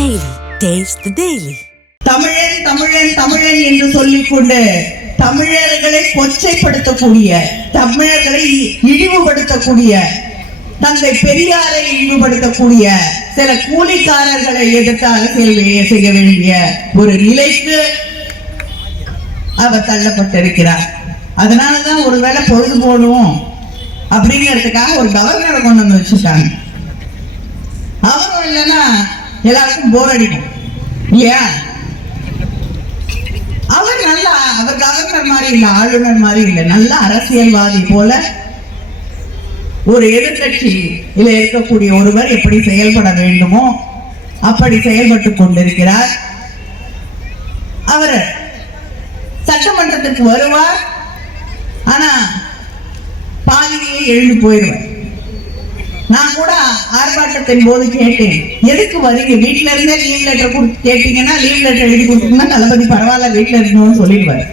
Daily. Taste the Daily. தமிழன் தமிழன் தமிழன் என்று சொல்லிக்கொண்டு தமிழர்களை கொச்சைப்படுத்தக்கூடிய, தமிழர்களை இழிவுபடுத்தக்கூடிய, தந்தை பெரியாரை இழிவுபடுத்தக்கூடிய சில கூலிக்காரர்களை எதிர்த்து அரசியல் செய்ய வேண்டிய ஒரு நிலைக்கு அவர் தள்ளப்பட்டிருக்கிறார். அதனாலதான் ஒருவேளை பொழுது போடும் அப்படிங்கிறதுக்காக ஒரு கவர்னரை கொண்டு வந்து வச்சுட்டாங்க. அவரும் இல்லைன்னா எல்லாருக்கும் போர் அடிக்கும் இல்லையா? அவர் கவர்னர் மாதிரி இல்ல, ஆளுநர் மாதிரி இல்ல, நல்ல அரசியல்வாதி போல ஒரு எதிர்கட்சியில இருக்கக்கூடிய ஒருவர் எப்படி செயல்பட வேண்டுமோ அப்படி செயல்பட்டு கொண்டிருக்கிறார். அவர் சட்டமன்றத்துக்கு வருவார், ஆனா பாதியிலேயே எழுந்து போயிடுவார். நான் கூட ஆர்ப்பாட்டத்தின் போது கேட்டேன், எதுக்கு வரீங்க? வீட்டுல இருந்தே லீவ் லெட்டர் கொடுத்து கேட்டீங்கன்னா, லீவ் லெட்டர் எழுதி கொடுத்தீங்கன்னா தளபதி பரவாயில்ல வீட்டுல இருக்கணும்னு சொல்லிடுவார்.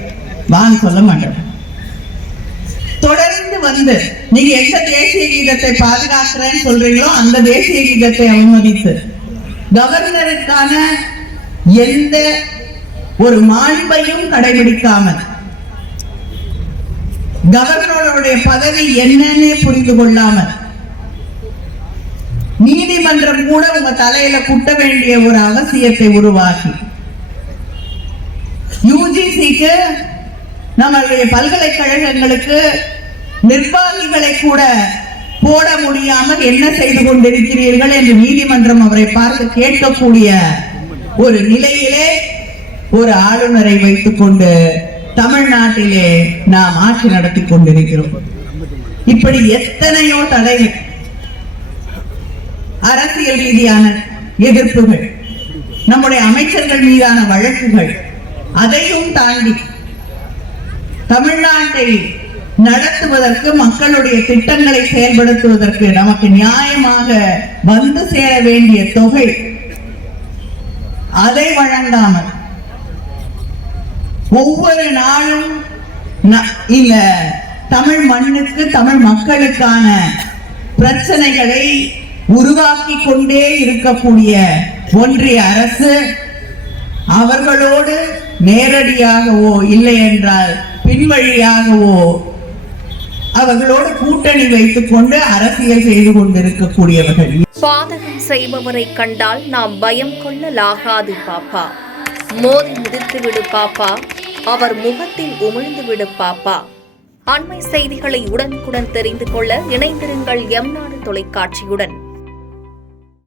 வான்னு சொல்ல மாட்டேன். தொடர்ந்து வந்து நீங்க எந்த தேசிய கீதத்தை பாதுகாக்கிறேன்னு சொல்றீங்களோ அந்த தேசிய கீதத்தை அவமதித்து கவர்னருக்கான எந்த ஒரு மாண்பையும் கடைபிடிக்காமல், கவர்னருடைய பதவி என்னன்னே புரிந்து கொள்ளாமல், நீதிமன்றம் கூட உங்க தலையில குட்ட வேண்டிய ஒரு அவசியத்தை உருவாக்கி, யுஜிசிக்கு நம்மளுடைய பல்கலைக்கழகங்களுக்கு நிர்வாகிகளை கூட போட முடியாமல் என்ன செய்து கொண்டிருக்கிறீர்கள் என்று நீதிமன்றம் அவரை பார்த்து கேட்கக்கூடிய ஒரு நிலையிலே ஒரு ஆளுநரை வைத்துக் கொண்டு தமிழ்நாட்டிலே நாம் ஆட்சி நடத்தி கொண்டிருக்கிறோம். இப்படி எத்தனையோ தடைகள், அரசியல் ரீதியான எதிர்ப்புகள், நம்முடைய அமைச்சர்கள் மீதான வழக்குகள், அதையும் தாண்டி தமிழ்நாட்டை நடத்துவதற்கு, மக்களுடைய திட்டங்களை செயல்படுத்துவதற்கு நமக்கு நியாயமாக வந்து சேர வேண்டிய தொகை அதை வழங்காமல் ஒவ்வொரு நாளும் இல்ல தமிழ் மண்ணுக்கு, தமிழ் மக்களுக்கான பிரச்சனைகளை உருவாக்கி கொண்டே இருக்கக்கூடிய ஒன்றிய அரசு அவர்களோடு நேரடியாகவோ இல்லை என்றால் பின்வழியாகவோ அவர்களோடு கூட்டணி வைத்துக் கொண்டு அரசியல் செய்து கொண்டிருக்கக்கூடியவர்கள். பாதகம் செய்பவரை கண்டால் நாம் பயம் கொள்ளலாகாது பாப்பா. மோதி மிதித்து விடு பாப்பா, அவர் முகத்தில் உமிழ்ந்து விடு பாப்பா. அண்மை செய்திகளை உடனுக்குடன் தெரிந்து கொள்ள இணைந்திருங்கள் எம் நாடு தொலைக்காட்சியுடன்.